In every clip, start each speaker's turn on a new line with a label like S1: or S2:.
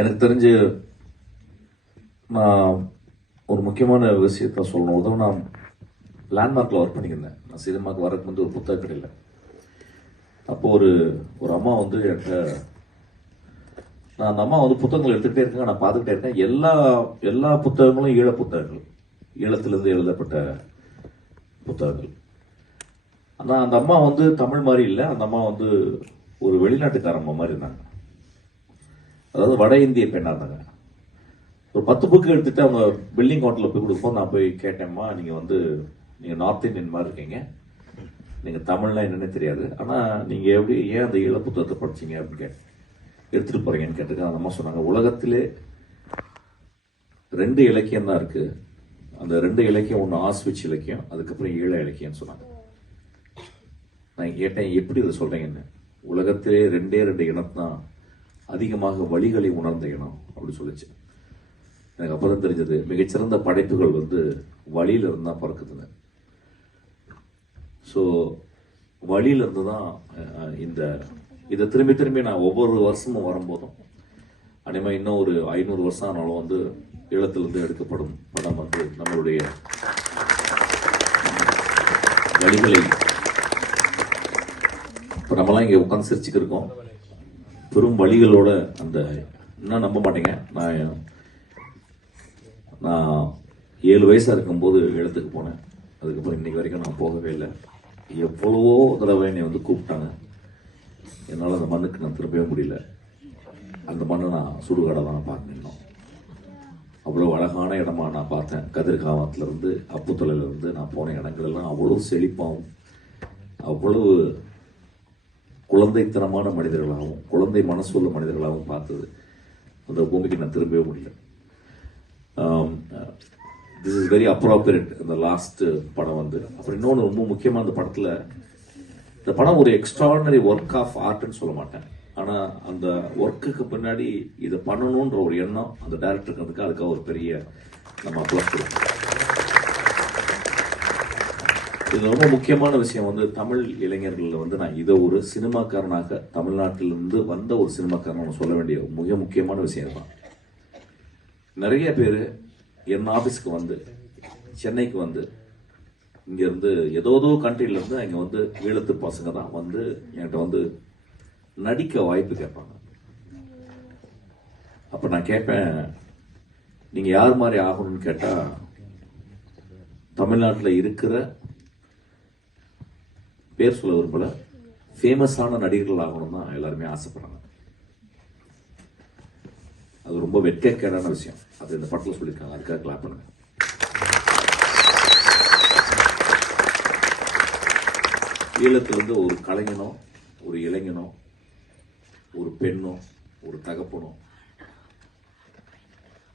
S1: எனக்கு தெரிஞ்சு நான் ஒரு முக்கியமான விஷயத்த சொல்லணும். உதவ நான் லேண்ட்மார்க்கில் ஒர்க் பண்ணியிருந்தேன் நான் சினிமாவுக்கு வரக்கு வந்து ஒரு புத்தக கடையில். அப்போ ஒரு ஒரு அம்மா வந்து என்கிட்ட நான் அந்த அம்மா வந்து புத்தகங்கள் எடுத்துக்கிட்டே இருக்கேன் நான் பார்த்துக்கிட்டே இருக்கேன். எல்லா எல்லா புத்தகங்களும் ஈழ புத்தகங்கள். ஈழத்திலிருந்து எழுதப்பட்ட புத்தகங்கள். ஆனால் அந்த அம்மா வந்து தமிழ் மாதிரி இல்லை. அந்த அம்மா வந்து ஒரு வெளிநாட்டுக்காரம்மா மாதிரி இருந்தாங்க. அதாவது வட இந்திய பெண்ணாக இருந்தாங்க ஒரு பத்து புக்கு எடுத்துகிட்டு அவங்க பில்டிங் கவுண்டரில் போய் கொடுப்போம். நான் போய் கேட்டேம்மா நீங்கள் வந்து நீங்கள் நார்த் இந்தியன் மாதிரி இருக்கீங்க. நீங்கள் தமிழ்லாம் என்னன்னு தெரியாது. ஆனால் நீங்கள் எப்படி ஏன் அந்த இள புத்தகத்தை படிச்சீங்க அப்படின்னு கேட்டேன். எடுத்துகிட்டு போகிறீங்கன்னு கேட்டிருக்கேன் அந்த அம்மா சொன்னாங்க உலகத்திலே ரெண்டு இலக்கியம் தான் இருக்குது அந்த ரெண்டு இலக்கியம் ஒன்று ஆஸ்விச் இலக்கியம் அதுக்கப்புறம் ஈழ இலக்கியம்னு சொன்னாங்க. நான் கேட்டேன் எப்படி இதை சொல்கிறீங்கன்னு உலகத்திலே ரெண்டே ரெண்டு இனம் தான் அதிகமாக வழிகளை உணர்ந்த இனம் அப்படின்னு சொல்லிச்சு. எனக்கு அப்பதான் தெரிஞ்சது மிகச்சிறந்த படைப்புகள் வந்து வழியில இருந்து தான் ஸோ வழியில இருந்து தான் இந்த இதை திரும்பி திரும்பி நான் ஒவ்வொரு வருஷமும் வரும்போதும் அனிமா இன்னும் ஒரு ஐநூறு வருஷம் ஆனாலும் வந்து ஈழத்திலிருந்து எடுக்கப்படும் படம் வந்து நம்மளுடைய வழிகளை. இப்போ நம்மலாம் இங்கே உட்காந்து சிரிச்சுக்கிருக்கோம் இருக்கோம். பெரும் வழிகளோட அந்த என்ன நம்ப மாட்டேங்க. நான் நான் ஏழு வயசாக இருக்கும்போது இடத்துக்கு போனேன். அதுக்கப்புறம் இன்றைக்கி வரைக்கும் நான் போகவே இல்லை. எவ்வளவோ தடவை என்னை வந்து கூப்பிட்டாங்க. என்னால் அந்த மண்ணுக்கு நான் திரும்பவே முடியல. அந்த மண்ணை நான் சுடுகாடை தான் பார்த்து நின்னோம். அவ்வளோ அழகான இடமா நான் பார்த்தேன். கதிர்காமத்துலேருந்து இருந்து நான் போன இடங்கள் எல்லாம் அவ்வளோ செழிப்பாகவும் அவ்வளவு குழந்தைத்தனமான மனிதர்களாகவும் குழந்தை மனசுள்ள மனிதர்களாகவும் பார்த்தது. அந்த பூமிக்கு நான் திரும்பவே முடியல. திஸ் இஸ் வெரி அப்ராப்ரியேட் இந்த லாஸ்ட் படம் வந்து. அப்புறம் இன்னொன்று ரொம்ப முக்கியமாக அந்த படத்தில் இந்த படம் ஒரு எக்ஸ்ட்ராடினரி ஒர்க் ஆஃப் ஆர்ட்னு சொல்ல மாட்டேன். ஆனால் அந்த ஒர்க்குக்கு பின்னாடி இதை பண்ணணுன்ற ஒரு எண்ணம் அந்த டேரக்டருக்கு அதுக்கு அதுக்காக ஒரு பெரிய நம்ம அப்ளாஸ் கொடுக்கணும். இது ரொம்ப முக்கியமான விஷயம் வந்து தமிழ் இளைஞர்களில் வந்து நான் இதை ஒரு சினிமாக்காரனாக தமிழ்நாட்டிலிருந்து வந்த ஒரு சினிமாக்காரன் சொல்ல வேண்டிய மிக முக்கியமான விஷயம் தான் நிறைய பேர் என் ஆஃபீஸ்க்கு வந்து சென்னைக்கு வந்து இங்கேருந்து ஏதோதோ கண்ட்ரிலேருந்து அங்கே வந்து ஈழத்து பசங்க தான் வந்து என்கிட்ட வந்து நடிக்க வாய்ப்பு கேட்பாங்க. அப்போ நான் கேட்பேன் நீங்கள் யார் மாதிரி ஆகணும்னு கேட்டால் தமிழ்நாட்டில் இருக்கிற பேர் சொல்ல விரும்பல. ஃபேமஸான நடிகர்கள் ஆகணும் தான் எல்லாருமே ஆசைப்படுறாங்க. அது ரொம்ப வெட்கக்கேடான விஷயம். அது இந்த படத்தில் சொல்லியிருக்காங்க. அதுக்காக கிளாப் பண்ணுங்க. ஈழத்துலேருந்து வந்து ஒரு கலைஞனோ ஒரு இளைஞனோ ஒரு பெண்ணோ ஒரு தகப்பனோ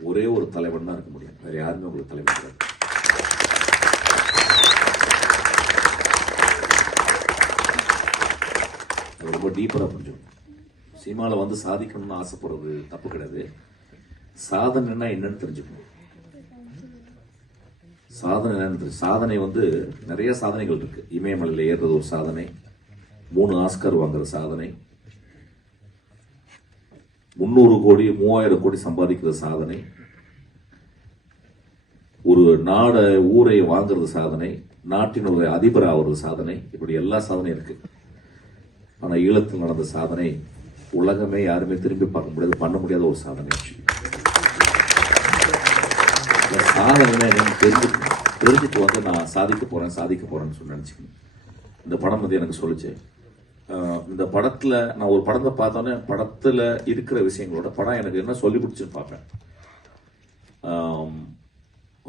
S1: ஒரே ஒரு தலைவன் தான் இருக்க முடியும். வேறு யாருமே உங்களுக்கு தலைவன் கிடையாது. அது ரொம்ப டீப்பராக புரிஞ்சுக்கணும் சினிமாவில் வந்து சாதிக்கணும்னு ஆசைப்படுறது தப்பு கிடையாது. சாதனைன்னா என்னன்னு தெரிஞ்சுக்கணும். சாதனை என்னன்னு சாதனை வந்து நிறைய சாதனைகள் இருக்கு. இமயமலையில் ஏறுறது ஒரு சாதனை மூணு ஆஸ்கர் வாங்குற சாதனை முந்நூறு கோடி மூவாயிரம் கோடி சம்பாதிக்கிற சாதனை ஒரு நாட ஊரை வாங்குறது சாதனை நாட்டினுடைய அதிபர் ஆகுறது சாதனை இப்படி எல்லா சாதனையும் இருக்கு. ஆனால் ஈழத்தில் நடந்த சாதனை உலகமே யாருமே திரும்பி பார்க்க முடியாது பண்ண முடியாத ஒரு சாதனை. சாதனை தெரிஞ்சு தெரிஞ்சுட்டு வந்து நான் சாதிக்க போகிறேன் சாதிக்க போகிறேன்னு சொல்லி நினச்சிக்கணும். இந்த படம் வந்து எனக்கு சொல்லுச்சு. இந்த படத்தில் நான் ஒரு படத்தை பார்த்தோன்னே படத்தில் இருக்கிற விஷயங்களோட படம் எனக்கு என்ன சொல்லி பிடிச்சின்னு பார்ப்பேன்.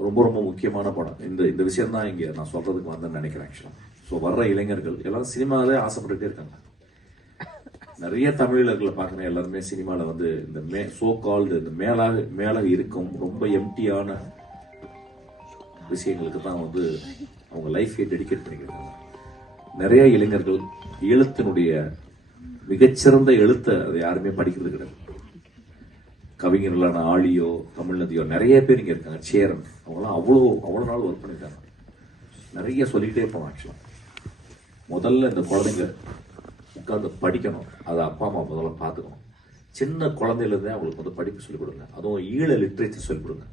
S1: ரொம்ப ரொம்ப முக்கியமான படம். இந்த இந்த விஷயம் தான் இங்கே நான் சொல்கிறதுக்கு வந்தேன்னு நினைக்கிறேன் ஆக்சுவலாக ஸோ வர்ற இளைஞர்கள் எல்லாம் சினிமாவிலே ஆசைப்பட்டுகிட்டே இருக்காங்க. நிறைய தமிழர்களை பார்க்குறேன். எல்லாருமே சினிமாவில் வந்து இந்த மே சோ கால்டு இந்த மேலாக மேலாக இருக்கும் ரொம்ப எம்டியான விஷயங்களுக்கு தான் வந்து அவங்க லைஃபை டெடிகேட் பண்ணிக்கிறாங்க. நிறைய இளைஞர்கள் எழுத்தினுடைய மிகச்சிறந்த எழுத்தை அதை யாருமே படிக்கிறது கிடையாது. கவிஞர்களான ஆழியோ தமிழ்நதியோ நிறைய பேர் இங்கே இருக்காங்க. சேரன் அவங்களாம் அவ்வளோ அவ்வளோ நாள் ஒர்க் பண்ணியிருக்காங்க நிறைய சொல்லிக்கிட்டே போகலாம் ஆக்சுவலாக முதல்ல இந்த குழந்தைங்க உட்காந்து படிக்கணும். அதை அப்பா அம்மா முதல்ல பார்த்துக்கணும். சின்ன குழந்தையிலேருந்தே அவங்களுக்கு வந்து படிப்பு சொல்லிக் கொடுங்க அதுவும் ஈழ லிட்ரேச்சர் சொல்லிக் கொடுங்க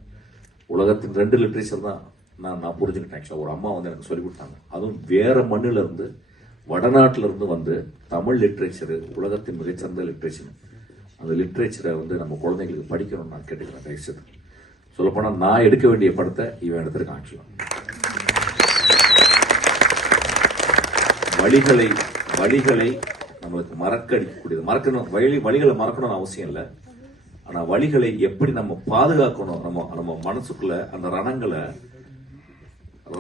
S1: உலகத்தின் ரெண்டு லிட்ரேச்சர் தான் நான் நான் புரிஞ்சுக்கிட்டேன் ஆக்சுவலாக ஒரு அம்மா வந்து எனக்கு சொல்லிக் கொடுத்தாங்க அதுவும் வேறு மண்ணுல வடநாட்டிலிருந்து வந்து தமிழ் லிட்ரேச்சரு உலகத்தின் மிகச்சிறந்த லிட்ரேச்சர் அந்த லிட்ரேச்சரை வந்து நம்ம குழந்தைங்களுக்கு படிக்கணும்னு நான் கேட்டுக்கிறேன் தயவுசெய்து. சொல்லப்போனால் நான் எடுக்க வேண்டிய படத்தை இவன் எடுத்திருக்கான் ஆக்சுவலாக வழிகளை வழிகளை நம்மளுக்கு மறக்கடிக்கக்கூடியது. மறக்கணும் வழி வழிகளை மறக்கணும்னு அவசியம் இல்லை. ஆனால் வழிகளை எப்படி நம்ம பாதுகாக்கணும் நம்ம நம்ம மனசுக்குள்ள அந்த ரணங்களை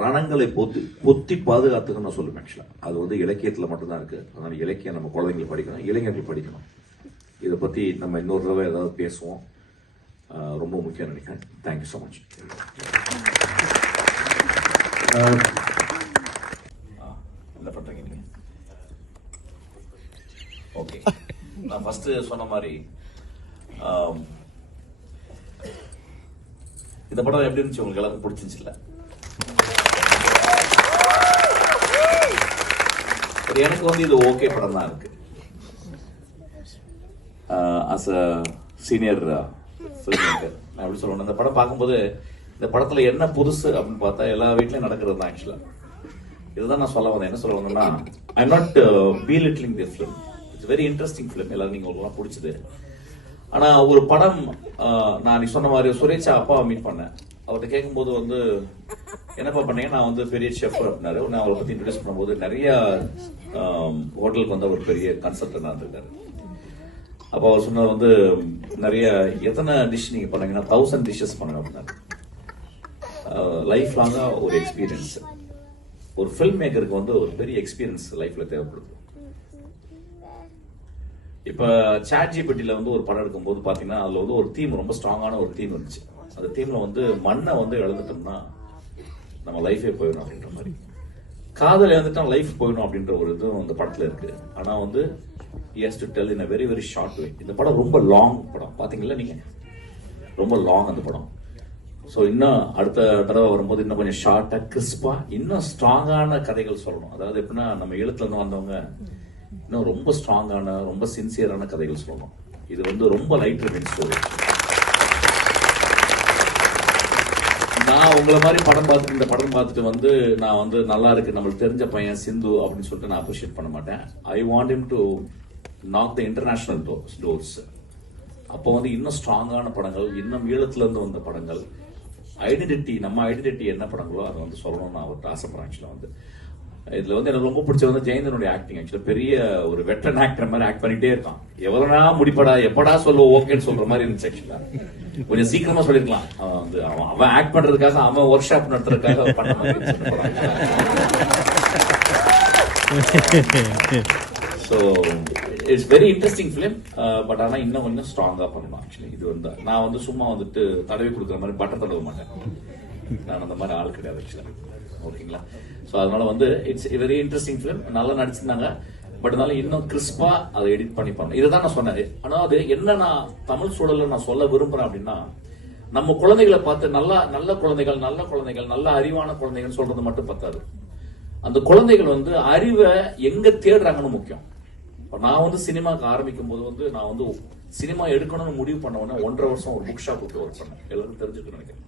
S1: ரணங்களை பொத்தி பொத்தி பாதுகாத்துக்கணும் சொல்லுவேன் ஆக்சுவலாக அது வந்து இலக்கியத்தில் மட்டும்தான் இருக்குது அதனால் இலக்கியம் நம்ம குழந்தைங்களை படிக்கணும் இளைஞர்கள் படிக்கணும். இதை பற்றி நம்ம இன்னொரு தடவை ஏதாவது பேசுவோம். ரொம்ப முக்கியம் நினைக்கிறேன். தேங்க்யூ ஸோ மச் என்ன பண்றீங்க நீங்க ஓகே நான் ஃபர்ஸ்ட் சொன்ன மாதிரி um, இந்த படம் எப்படி இருந்துச்சு உங்களுக்கு எல்லாருக்கும் பிடிச்சிருச்சுல்ல எனக்கு வந்து இது ஓகே படம் தான் இருக்கு. அஸ் அ சீனியர் நான் எப்படி சொல்லணும் இந்த படம் பார்க்கும்போது இந்த படத்துல என்ன புதுசு அப்படின்னு பார்த்தா எல்லா வீட்லயும் நடக்கிறது தான் ஆக்சுவலா இதுதான் நான் சொல்ல வந்தேன். என்ன சொல்ல வந்தேன்னா I not be littling the film it's very interesting film எல்லாரும் நீங்க உங்களுக்கு பிடிச்சது. ஆனா ஒரு படம் நான் நீ சொன்ன மாதிரி சுரேஷா அப்பாவை மீட் பண்ணேன். அவர்கிட்ட கேட்கும்போது வந்து என்னப்பா பண்ணீங்க? நான் வந்து பெரிய ஷெஃப் அப்படின்னாரு. நான் அவரை பத்தி இன்ட்ரடியூஸ் பண்ணும்போது நிறைய ஹோட்டலுக்கு வந்து அவர் பெரிய கன்சல்டன்ட் இருந்திருக்காரு அப்போ அவர் சொன்னது வந்து நிறைய எத்தனை டிஷ் நீங்க பண்ணீங்கன்னா தௌசண்ட் டிஷ்ஷஸ் பண்ணுங்க அப்படின்னாரு. லைஃப் லாங்கா ஒரு எக்ஸ்பீரியன்ஸ் ஒரு ஃபில்ம் மேக்கருக்கு வந்து ஒரு பெரிய எக்ஸ்பீரியன்ஸ் லைஃப்ல தேவைப்படுது. இப்ப சாட் ஜிபிட்டில வந்து ஒரு படம் எடுக்கும்போது பாத்தீங்கன்னா அதுல வந்து ஒரு தீம் ரொம்ப ஸ்ட்ராங்கான ஒரு தீம் இருந்துச்சு. அந்த தீம்ல வந்து மண்ணை வந்து இழந்துட்டோம்னா நம்ம லைஃபே போயிடும் அப்படின்ற மாதிரி. காதல் இழந்துட்டா லைஃப் போயிடும் அப்படின்ற ஒரு இதுவும் அந்த படத்துல இருக்கு. ஆனா வந்து as to tell in a very very short way இந்த படம் ரொம்ப லாங் படம். பாத்தீங்களா நீங்க? ரொம்ப லாங் அந்த படம். ஸோ இன்னும் அடுத்த தடவை வரும்போது இன்னும் கொஞ்சம் ஷார்ட்டாக கிறிஸ்பாக இன்னும் ஸ்ட்ராங்கான கதைகள் சொல்லணும். அதாவது எப்படின்னா நம்ம எழுத்துல இருந்து வந்தவங்க இன்னும் ரொம்ப ஸ்ட்ராங்கான ரொம்ப சின்சியரான கதைகள் சொல்லணும். இது வந்து ரொம்ப லைட் ரிமின் ஸ்டோரி நான் உங்களை மாதிரி படம் பார்த்துட்டு இந்த படம் பார்த்துட்டு வந்து நான் வந்து நல்லா இருக்கு நம்மளுக்கு தெரிஞ்ச பையன் சிந்து அப்படின்னு சொல்லிட்டு நான் அப்ரிஷியேட் பண்ண மாட்டேன். I want him to knock the international doors doors அப்போ வந்து இன்னும் ஸ்ட்ராங்கான படங்கள் இன்னும் ஈழத்துலேருந்து வந்த படங்கள் ஐடென்டிட்டி நம்ம ஐடென்டிட்டி என்ன படங்களோ அதை வந்து சொல்லணும்னு நான் ஒரு ஆசைப்படுறேன் ஆக்சுவலாக வந்து. இதில் வந்து எனக்கு ரொம்ப பிடிச்சது வந்து ஜெயந்தனுடைய ஆக்டிங் ஆக்சுவலாக பெரிய ஒரு வெட்டன் ஆக்டர் மாதிரி ஆக்ட் பண்ணிட்டே இருக்கான். எவ்வளோனா முடிப்படா எப்படா சொல்ல ஓகேன்னு சொல்ற மாதிரி இருந்துச்சு ஆக்சுவலாக கொஞ்சம் சீக்கிரமா சொல்லிருக்கலாம். வந்து அவன் அவன் ஆக்ட் பண்றதுக்காக அவன் ஒர்க் ஷாப் நடத்துறதுக்காக அவன் பண்ண மாதிரி so it's very interesting film but ஆனால் இன்னும் கொஞ்சம் ஸ்ட்ராங்காக பண்ணணும் ஆக்சுவலி இது வந்து நான் வந்து சும்மா வந்துட்டு தடவி கொடுக்குற மாதிரி பட்டர் தடவ மாட்டேன். நான் அந்த மாதிரி ஆள் கிடையாது ஆக்சுவலாக ஓகேங்களா? ஸோ அதனால வந்து இட்ஸ் வெரி இன்ட்ரெஸ்டிங் ஃபிலிம் நல்லா நடிச்சிருந்தாங்க. பட் இருந்தாலும் இன்னும் கிறிஸ்பா அதை எடிட் பண்ணி பண்ணணும். இதுதான் நான் சொன்னது ஆனால் அது என்ன நான் தமிழ் சூழல்ல நான் சொல்ல விரும்புறேன் அப்படின்னா நம்ம குழந்தைகளை பார்த்து நல்லா நல்ல குழந்தைகள் நல்ல குழந்தைகள் நல்ல அறிவான குழந்தைகள் சொல்றது மட்டும் பத்தாது. அந்த குழந்தைகள் வந்து அறிவை எங்க தேடுறாங்கன்னு முக்கியம். இப்போ நான் வந்து சினிமாக்கு ஆரம்பிக்கும் போது வந்து நான் வந்து சினிமா எடுக்கணும்னு முடிவு பண்ண உடனே ஒன்றரை வருஷம் ஒரு புக் ஷாப் ஒர்க் பண்ணேன். எல்லாரும் தெரிஞ்சுக்கணும் நினைக்கிறேன்.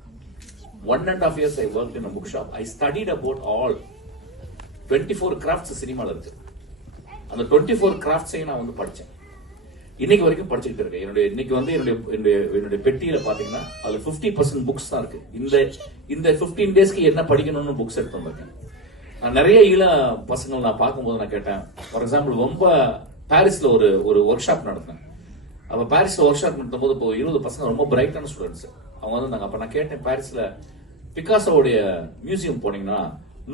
S1: One and half years I work in book shop I studied about all twenty four crafts சினிமாவில் இருக்கு அந்த டுவெண்ட்டி ஃபோர் கிராஃப்ட்ஸையும் நான் வந்து படித்தேன் இன்னைக்கு வரைக்கும் படிச்சுக்கிட்டு இருக்கேன். என்னுடைய இன்னைக்கு வந்து என்னுடைய என்னுடைய என்னுடைய பெட்டியில பாத்தீங்கன்னா அதுல 50% பர்சன்ட் புக்ஸ் தான் இருக்கு. இந்த இந்த 15 டேஸ்க்கு என்ன படிக்கணும்னு புக்ஸ் எடுத்து வந்திருக்கேன் நான் நிறைய ஈழ பசங்களை நான் பார்க்கும்போது நான் கேட்டேன். ஃபார் எக்ஸாம்பிள் ரொம்ப பாரிஸ்ல ஒரு ஒரு ஒர்க் ஷாப் நடத்தினேன் அப்ப பாரிஸ்ல ஒர்க் ஷாப் நடத்தும் போது இப்போ இருபது பசங்க ரொம்ப பிரைட்டான ஸ்டூடெண்ட்ஸ் அவங்க வந்து நாங்க அப்ப நான் கேட்டேன் பாரிஸ்ல பிகாசோடைய மியூசியம் போனீங்கன்னா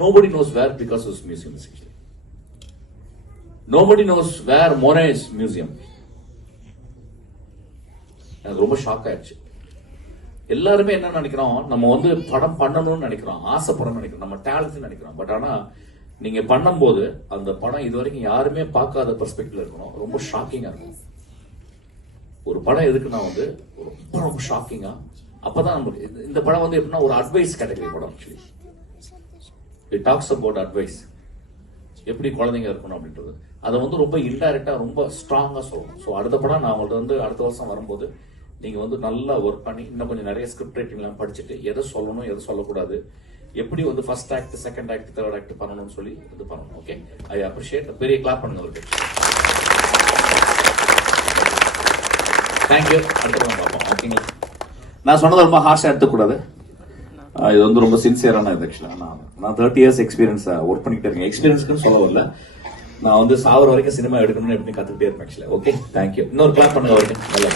S1: nobody knows where Picasso's museum nobody knows where Moreau's museum எனக்கு ரொம்ப ஷாக் ஆயிடுச்சு. எல்லாருமே என்ன நினைக்கிறோம் நம்ம வந்து படம் பண்ணணும்னு நினைக்கிறோம் ஆசைப்படணும்னு நினைக்கிறோம் நம்ம டேலண்ட் நினைக்கிறோம். பட் ஆனா நீங்க பண்ணும்போது அந்த படம் இது வரைக்கும் யாருமே பார்க்காத பெர்ஸ்பெக்டிவ்ல இருக்கணும். ரொம்ப ஷாக்கிங்கா இருக்கும். ஒரு படம் எதுக்குன்னா வந்து ரொம்ப ரொம்ப ஷாக்கிங்கா அப்பதான் நம்மளுக்கு இந்த- இந்த படம் வந்து எப்படின்னா ஒரு அட்வைஸ் கேட்டகரி படம் actually it talks about advice எப்படி குழந்தைங்க இருக்கணும் அப்படின்றது.
S2: அதை வந்து ரொம்ப இன்டைரக்டா ரொம்ப ஸ்ட்ராங்கா சொல்லணும். ஸோ அடுத்த படம் நான் உங்கள்ட்ட வந்து அடுத்த வருஷம் வரும்போது நீங்க வந்து நல்லா ஒர்க் பண்ணி இன்னும் கொஞ்சம் நிறைய ஸ்கிரிப்ட் ரைட்டிங்லாம் படிச்சுட்டு எதை சொல்லணும் எதை சொல்லக்கூடாது எப்படி வந்து first act second act third act பண்ணணும்னு சொல்லி இது பண்ணணும் ஓகே ஐ அப்ரிஷியேட் பெரிய கிளாப் பண்ணுங்க அவருக்கு தேங்க்யூ அடுத்த பார்ப்போம். ஓகேங்களா நான் சொன்னதை ரொம்ப ஹார்ஷா எடுத்துக்கூடாது. இது வந்து ரொம்ப சின்சியரான இது ஆக்சுவலா நான் நான் தேர்ட்டி இயர்ஸ் எக்ஸ்பீரியன்ஸ் ஒர்க் பண்ணிக்கிட்டே இருக்கேன். எக்ஸ்பீரியன்ஸ்க்கு சொல்ல வரல. நான் வந்து சாவர வரைக்கும் சினிமா எடுக்கணும்னு எப்படி கத்துக்கிட்டே இருப்பேன் ஆக்சுவலா ஓகே தேங்க்யூ இன்னொரு கிளாப் பண்ணுங்க வரைக்கும் நல்லா